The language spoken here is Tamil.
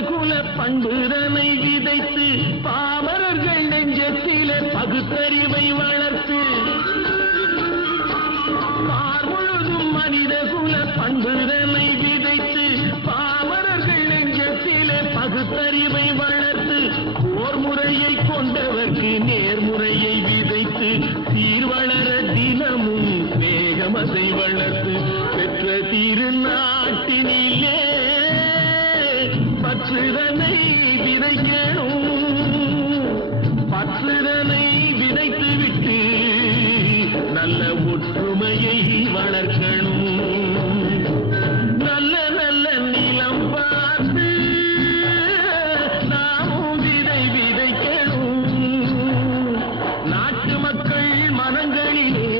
குல பண்புதனை விதைத்து பாமரர்கள் நெஞ்சத்திலே பகுத்தறிவை வளர்த்து. பார் முழுதும் மனித குல பண்புதனை விதைத்து பாமரர்கள் நெஞ்சத்திலே பகுத்தறிவை வளர்த்து. போர் முறையை கொண்டவர்க்கு நேர்முறையை விதைத்து சீர்வளர தினமும் வேகமதை வளர்த்து. பெற்ற திருநாட்டினிலே பற்றுதனை விதைக்கணும். பற்றுதனை விதைத்துவிட்டு நல்ல ஒற்றுமையை வளர்க்கணும். நல்ல நல்ல நிலம் பார்த்து நாமும் விதை விதைக்கணும். நாட்டு மக்கள் மனங்களிலே